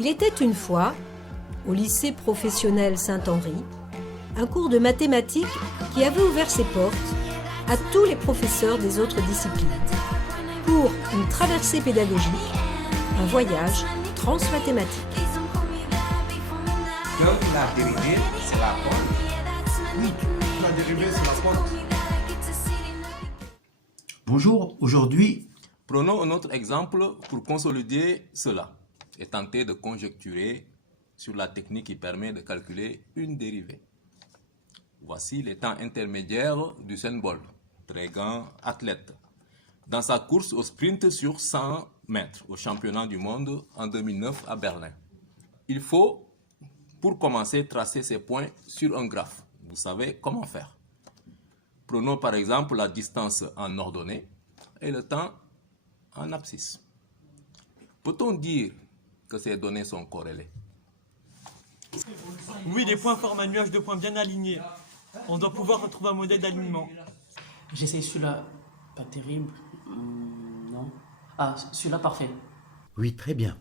Il était une fois, au lycée professionnel Saint-Henri, un cours de mathématiques qui avait ouvert ses portes à tous les professeurs des autres disciplines pour une traversée pédagogique, un voyage transmathématique. Donc la dérivée, c'est la pente. Oui, la dérivée, c'est la pente. Bonjour, aujourd'hui, Prenons un autre exemple pour consolider cela et tenter de conjecturer sur la technique qui permet de calculer une dérivée. Voici les temps intermédiaires d'Usain Bolt, très grand athlète, dans sa course au sprint sur 100 mètres au championnat du monde en 2009 à Berlin. Il faut, pour commencer, tracer ces points sur un graphe. Vous savez comment faire. Prenons par exemple la distance en ordonnée et le temps en abscisse. Peut-on dire que ces données sont corrélées? Oui, les points forment un nuage de points bien alignés. On doit pouvoir retrouver un modèle d'alignement. J'essaye celui-là. Pas terrible. Non. Ah, celui-là, parfait. Oui, très bien.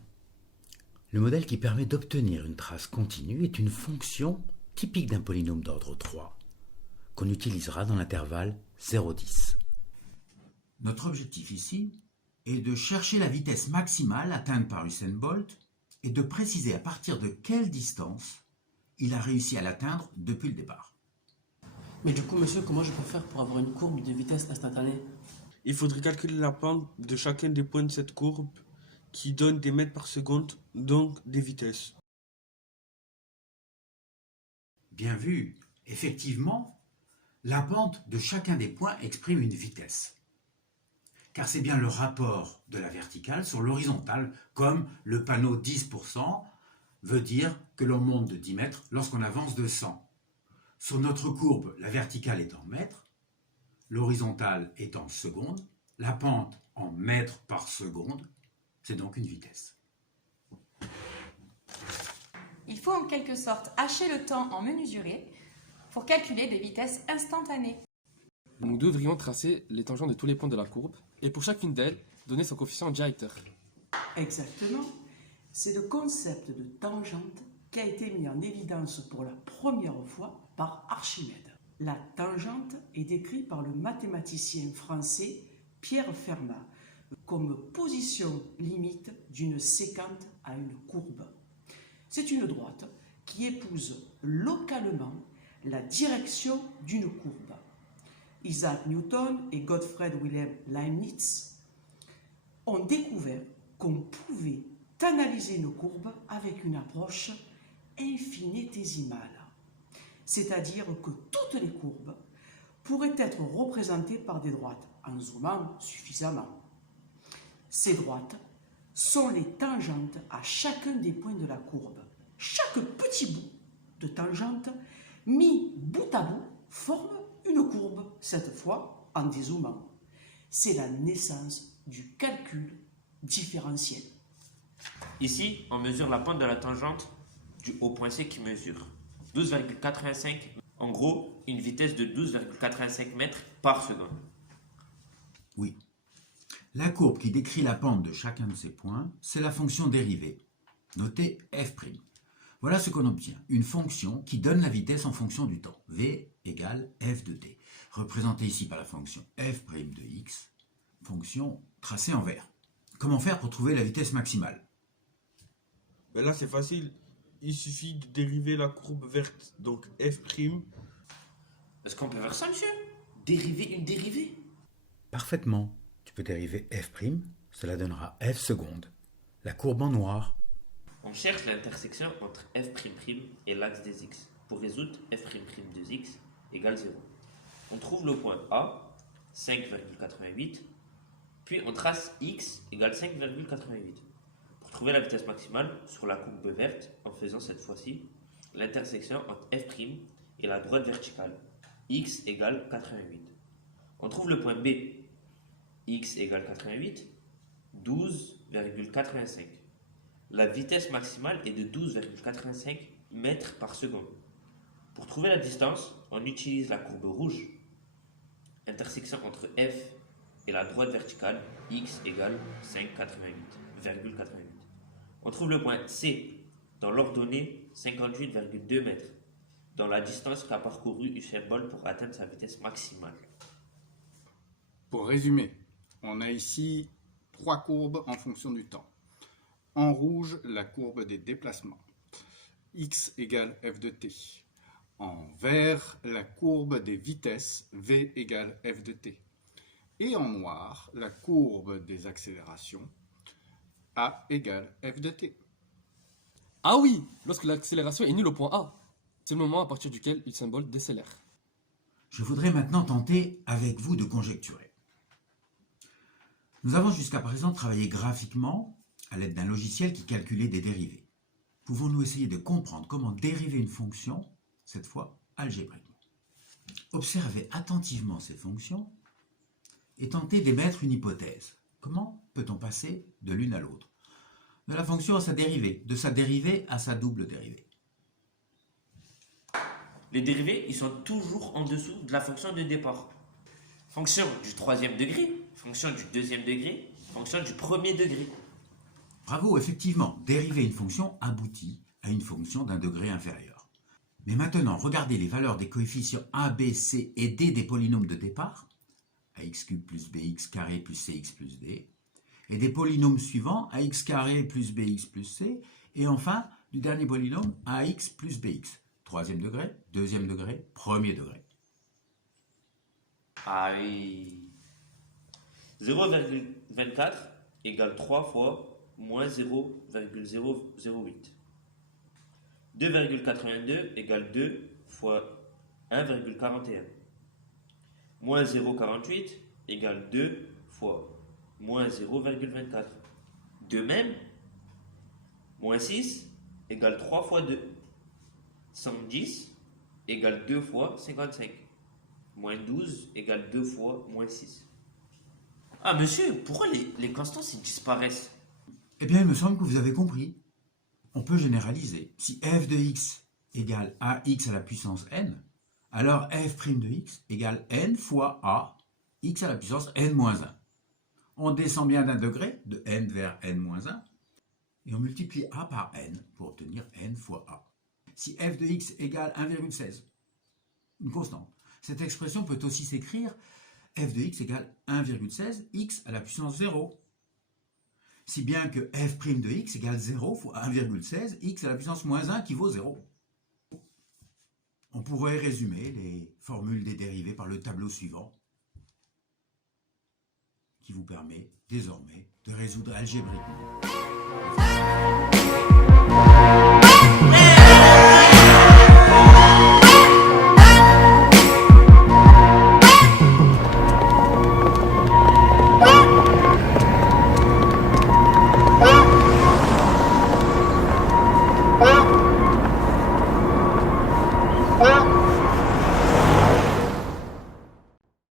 Le modèle qui permet d'obtenir une trace continue est une fonction typique d'un polynôme d'ordre 3, qu'on utilisera dans l'intervalle 0,10. notre objectif ici est de chercher la vitesse maximale atteinte par Usain Bolt et de préciser à partir de quelle distance il a réussi à l'atteindre depuis le départ. Mais du coup, monsieur, comment je peux faire pour avoir une courbe de vitesse instantanée? Il faudrait calculer la pente de chacun des points de cette courbe qui donne des mètres par seconde, donc des vitesses. Bien vu, effectivement, la pente de chacun des points exprime une vitesse. Car c'est bien le rapport de la verticale sur l'horizontale, comme le panneau 10% veut dire que l'on monte de 10 mètres lorsqu'on avance de 100. Sur notre courbe, la verticale est en mètres, l'horizontale est en secondes, la pente en mètres par seconde, c'est donc une vitesse. Il faut en quelque sorte hacher le temps en menusuré pour calculer des vitesses instantanées. Nous devrions tracer les tangents de tous les points de la courbe et pour chacune d'elles, donner son coefficient directeur. Exactement. C'est le concept de tangente qui a été mis en évidence pour la première fois par Archimède. La tangente est décrite par le mathématicien français Pierre Fermat comme position limite d'une séquente à une courbe. C'est une droite qui épouse localement la direction d'une courbe. Isaac Newton et Gottfried Wilhelm Leibniz ont découvert qu'on pouvait analyser une courbe avec une approche infinitésimale. C'est-à-dire que toutes les courbes pourraient être représentées par des droites en zoomant suffisamment. Ces droites sont les tangentes à chacun des points de la courbe. Chaque petit bout de tangente mis bout à bout forme une courbe, cette fois en dézoomant. C'est la naissance du calcul différentiel. Ici, on mesure la pente de la tangente du haut point C qui mesure 12,85, en gros, une vitesse de 12,85 mètres par seconde. Oui. La courbe qui décrit la pente de chacun de ces points, c'est la fonction dérivée, notée f'. Voilà ce qu'on obtient, une fonction qui donne la vitesse en fonction du temps, v égale f de t, représentée ici par la fonction f' de x, fonction tracée en vert. Comment faire pour trouver la vitesse maximale? Ben là, c'est facile. Il suffit de dériver la courbe verte, donc f'. Est-ce qu'on peut faire ça, monsieur? Dériver une dérivée? Parfaitement. Tu peux dériver f', cela donnera f secondes. La courbe en noir. On cherche l'intersection entre f'' et l'axe des x. Pour résoudre, f'' de x égale 0. On trouve le point A, 5,88, puis on trace x égale 5,88. Pour trouver la vitesse maximale sur la courbe verte, en faisant cette fois-ci l'intersection entre f' et la droite verticale, x égale 88. On trouve le point B, x égale 88, 12,85. La vitesse maximale est de 12,85 mètres par seconde. Pour trouver la distance, on utilise la courbe rouge, intersection entre F et la droite verticale, x égale 5,88. On trouve le point C dans l'ordonnée 58,2 mètres, dans la distance qu'a parcouru Usain Bolt pour atteindre sa vitesse maximale. Pour résumer, on a ici 3 courbes en fonction du temps. En rouge, la courbe des déplacements, x égale f de t. En vert, la courbe des vitesses, v égale f de t. Et en noir, la courbe des accélérations, a égale f de t. Ah oui, lorsque l'accélération est nulle au point A, c'est le moment à partir duquel Usain Bolt décélère. Je voudrais maintenant tenter avec vous de conjecturer. Nous avons jusqu'à présent travaillé graphiquement à l'aide d'un logiciel qui calculait des dérivées. Pouvons-nous essayer de comprendre comment dériver une fonction, cette fois algébriquement? Observez attentivement ces fonctions et tentez d'émettre une hypothèse. Comment peut-on passer de l'une à l'autre? De la fonction à sa dérivée, de sa dérivée à sa double dérivée. Les dérivés, ils sont toujours en dessous de la fonction de départ. Fonction du 3e degré, fonction du 2e degré, fonction du 1er degré. Bravo, effectivement, dériver une fonction aboutit à une fonction d'un degré inférieur. Mais maintenant, regardez les valeurs des coefficients a, b, c et d des polynômes de départ, ax³ plus bx carré plus cx plus d, et des polynômes suivants, ax carré plus bx plus c, et enfin, du dernier polynôme, ax plus bx, 3e degré, 2e degré, 1er degré. Ah oui. 0,24 égale 3 fois moins 0,008. 2,82 égale 2 fois 1,41. Moins 0,48 égale 2 fois moins 0,24. De même, moins 6 égale 3 fois 2. 110 égale 2 fois 55. Moins 12 égale 2 fois moins 6. Ah monsieur, pourquoi les constantes ils disparaissent? Eh bien, il me semble que vous avez compris. On peut généraliser. Si f de x égale ax à la puissance n, alors f' de x égale n fois a, x à la puissance n-1. On descend bien d'un degré, de n vers n-1, et on multiplie a par n pour obtenir n fois a. Si f de x égale 1,16, une constante, cette expression peut aussi s'écrire f de x égale 1,16, x à la puissance 0. Si bien que f' de x égale 0 fois 1,16, x à la puissance moins 1 qui vaut 0. On pourrait résumer les formules des dérivées par le tableau suivant, qui vous permet désormais de résoudre algébriquement.